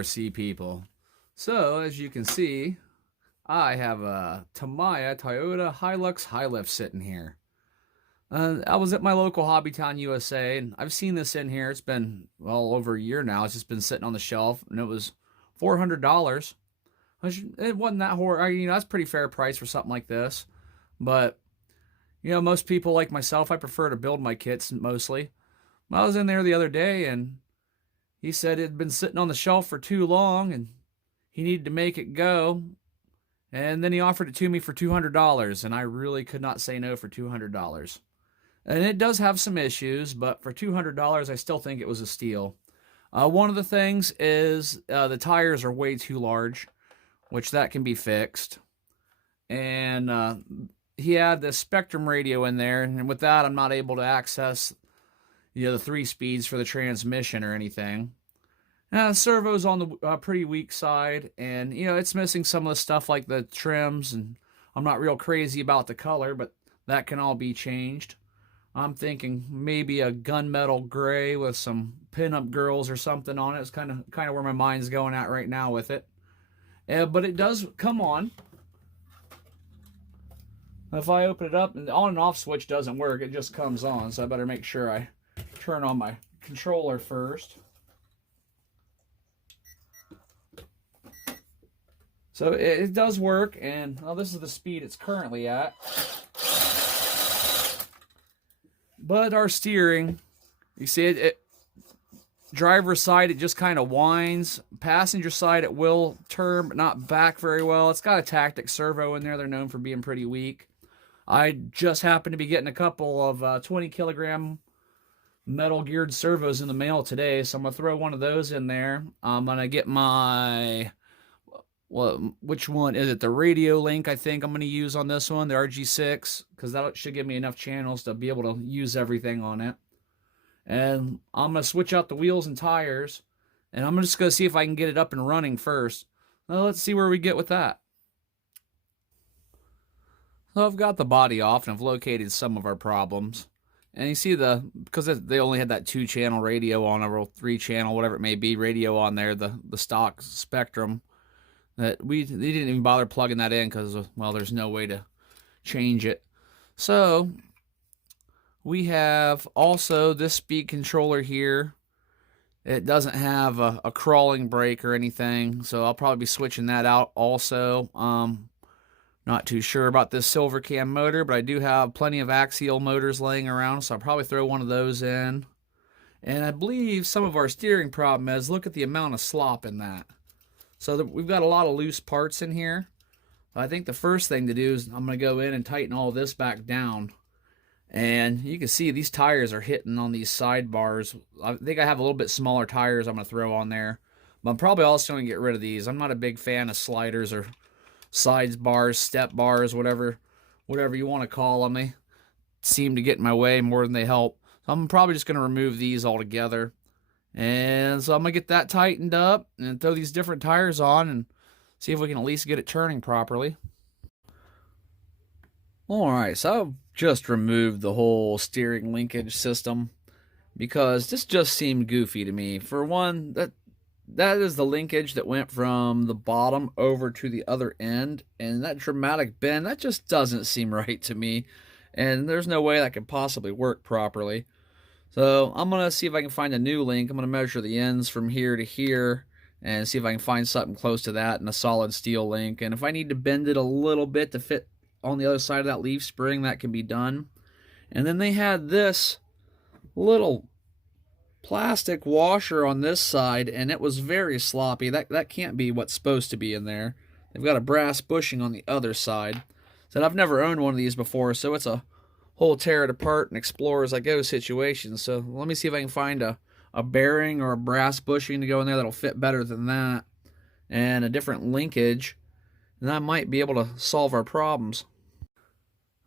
RC people. So as you can see, I have a Tamiya Toyota High Lift sitting here. I was at my local Hobbytown USA, and I've seen this in here. It's been well over a year now. It's just been sitting on the shelf, and it was $400. It wasn't that horrible. That's pretty fair price for something like this. But most people like myself, I prefer to build my kits mostly. I was in there the other day, and he said it had been sitting on the shelf for too long, and he needed to make it go. And then he offered it to me for $200, and I really could not say no for $200. And it does have some issues, but for $200, I still think it was a steal. One of the things is the tires are way too large, which that can be fixed. And he had the Spectrum radio in there, and with that, I'm not able to access the 3 speeds for the transmission or anything. Servo's on the pretty weak side, and it's missing some of the stuff like the trims, and I'm not real crazy about the color, but that can all be changed. I'm thinking maybe a gunmetal gray with some pinup girls or something on it. It's kind of where my mind's going at right now with it. But it does come on. If I open it up, and the on and off switch doesn't work, it just comes on, so I better make sure I turn on my controller first. So it does work, and this is the speed it's currently at. But our steering, you see it driver's side, it just kind of whines. Passenger side, it will turn, but not back very well. It's got a tactic servo in there. They're known for being pretty weak. I just happen to be getting a couple of 20 kilogram metal geared servos in the mail today, so I'm going to throw one of those in there. I'm going to get my... Well, which one is it? The radio link I think I'm going to use on this one, the RG6, because that should give me enough channels to be able to use everything on it. And I'm going to switch out the wheels and tires, and I'm just going to see if I can get it up and running first. Well, let's see where we get with that. So I've got the body off, and I've located some of our problems. And you see because they only had that 2-channel radio on, or 3-channel, whatever it may be, radio on there, the stock Spectrum. That they didn't even bother plugging that in because, well, there's no way to change it. So we have also this speed controller here. It doesn't have a crawling brake or anything, so I'll probably be switching that out also. Not too sure about this silver cam motor, but I do have plenty of axial motors laying around, so I'll probably throw one of those in. And I believe some of our steering problem is, look at the amount of slop in that. So we've got a lot of loose parts in here. I think the first thing to do is I'm going to go in and tighten all this back down. And you can see these tires are hitting on these sidebars. I think I have a little bit smaller tires I'm going to throw on there. But I'm probably also going to get rid of these. I'm not a big fan of sliders or sides bars, step bars, whatever you want to call them. They seem to get in my way more than they help. So I'm probably just going to remove these altogether. And so I'm going to get that tightened up and throw these different tires on and see if we can at least get it turning properly. Alright, so I've just removed the whole steering linkage system because this just seemed goofy to me. For one, that is the linkage that went from the bottom over to the other end, and that dramatic bend, that just doesn't seem right to me, and there's no way that could possibly work properly. So I'm going to see if I can find a new link. I'm going to measure the ends from here to here and see if I can find something close to that and a solid steel link. And if I need to bend it a little bit to fit on the other side of that leaf spring, that can be done. And then they had this little plastic washer on this side, and it was very sloppy. That can't be what's supposed to be in there. They've got a brass bushing on the other side. So I've never owned one of these before, so it's a whole tear it apart and explore as I go situation. So let me see if I can find a bearing or a brass bushing to go in there that'll fit better than that, and a different linkage, and I might be able to solve our problems.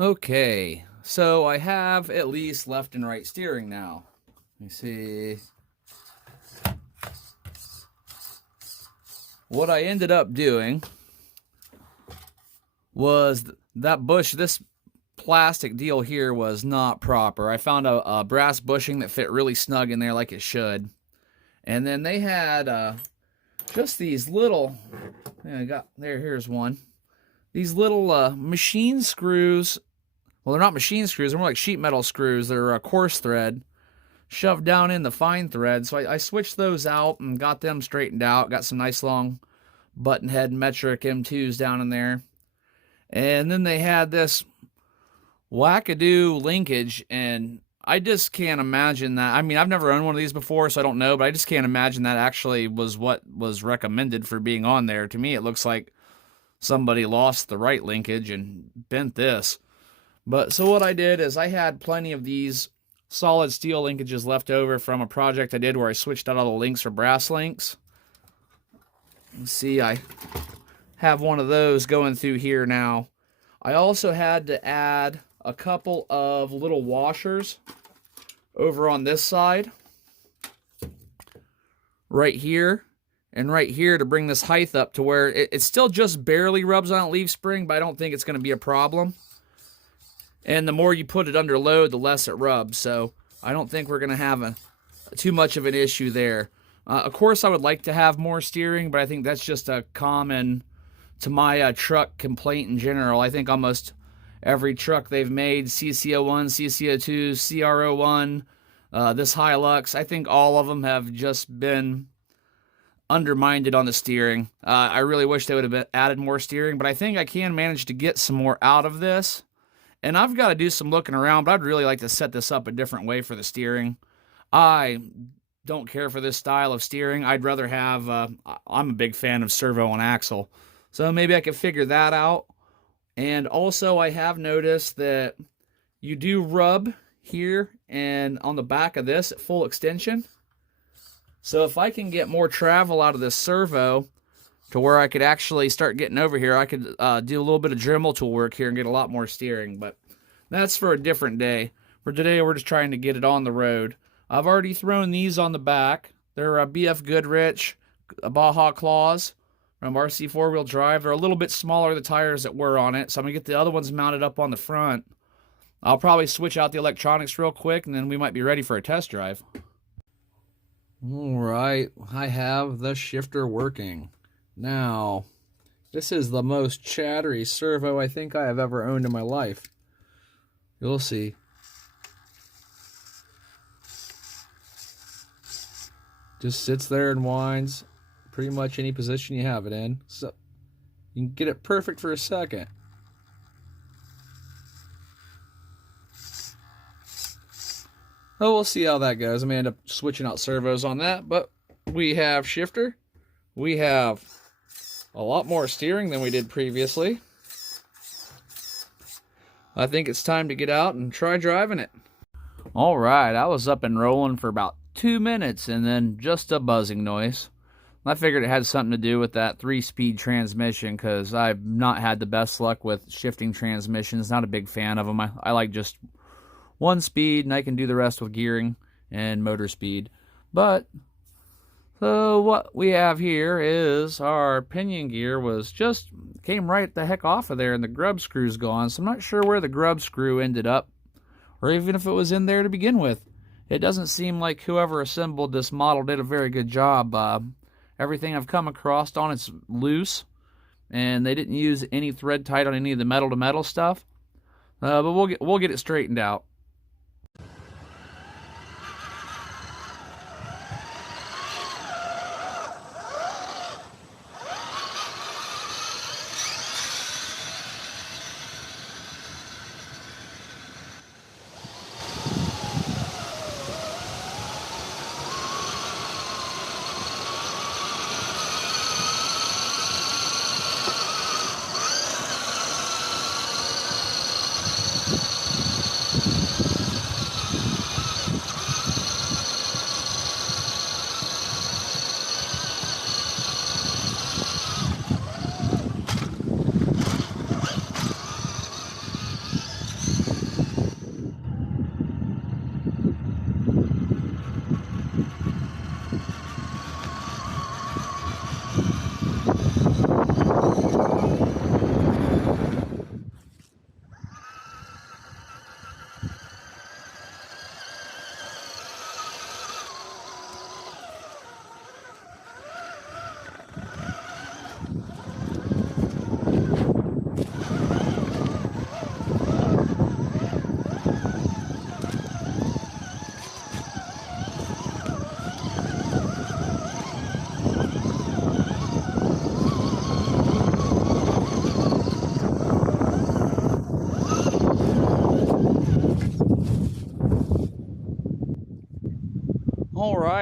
Okay, so I have at least left and right steering now. Let me see. What I ended up doing was this plastic deal here was not proper. I found a brass bushing that fit really snug in there like it should. And then they had just these little, here's one. These little machine screws. Well, they're not machine screws, they're more like sheet metal screws. They're coarse thread, shoved down in the fine thread. So I switched those out and got them straightened out. Got some nice long button head metric M2s down in there. And then they had this wackadoo linkage, and I just can't imagine that. I mean, I've never owned one of these before, so I don't know, but I just can't imagine that actually was what was recommended for being on there. To me, it looks like somebody lost the right linkage and bent this. But so what I did is I had plenty of these solid steel linkages left over from a project I did where I switched out all the links for brass links. You see, I have one of those going through here now. I also had to add a couple of little washers over on this side, right here and right here, to bring this height up to where it still just barely rubs on a leaf spring, but I don't think it's going to be a problem. And the more you put it under load, the less it rubs, so I don't think we're going to have too much of an issue there. Of course, I would like to have more steering, but I think that's just a common Tamiya truck complaint in general. I think almost every truck they've made, CC01, CC02, CR01, this Hilux, I think all of them have just been undermined on the steering. I really wish they would have added more steering, but I think I can manage to get some more out of this. And I've got to do some looking around, but I'd really like to set this up a different way for the steering. I don't care for this style of steering. I'd rather have, I'm a big fan of servo and axle. So maybe I could figure that out. And also I have noticed that you do rub here and on the back of this at full extension. So if I can get more travel out of this servo to where I could actually start getting over here, I could do a little bit of Dremel tool work here and get a lot more steering. But that's for a different day. For today, we're just trying to get it on the road. I've already thrown these on the back. They're a BF Goodrich Baja Claws from RC 4-wheel drive. They're a little bit smaller, the tires that were on it, so I'm going to get the other ones mounted up on the front. I'll probably switch out the electronics real quick, and then we might be ready for a test drive. All right, I have the shifter working. Now, this is the most chattery servo I think I have ever owned in my life. You'll see. Just sits there and whines pretty much any position you have it in. So you can get it perfect for a second. Oh, we'll see how that goes. I may end up switching out servos on that, but we have shifter. We have a lot more steering than we did previously. I think it's time to get out and try driving it. All right, I was up and rolling for about 2 minutes and then just a buzzing noise. I figured it had something to do with that 3-speed transmission because I've not had the best luck with shifting transmissions. Not a big fan of them. I like just 1 speed, and I can do the rest with gearing and motor speed. But so what we have here is our pinion gear came right the heck off of there, and the grub screw's gone. So I'm not sure where the grub screw ended up, or even if it was in there to begin with. It doesn't seem like whoever assembled this model did a very good job. Everything I've come across on it's loose, and they didn't use any thread tight on any of the metal-to-metal stuff. But we'll get it straightened out.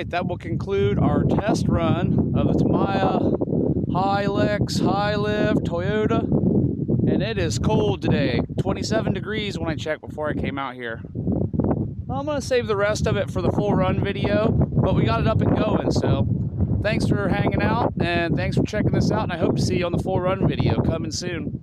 right, that will conclude our test run of the Tamiya High Lift Toyota. And it is cold today, 27 degrees when I checked before I came out here. I'm gonna save the rest of it for the full run video, but we got it up and going, so thanks for hanging out and thanks for checking this out, and I hope to see you on the full run video coming soon.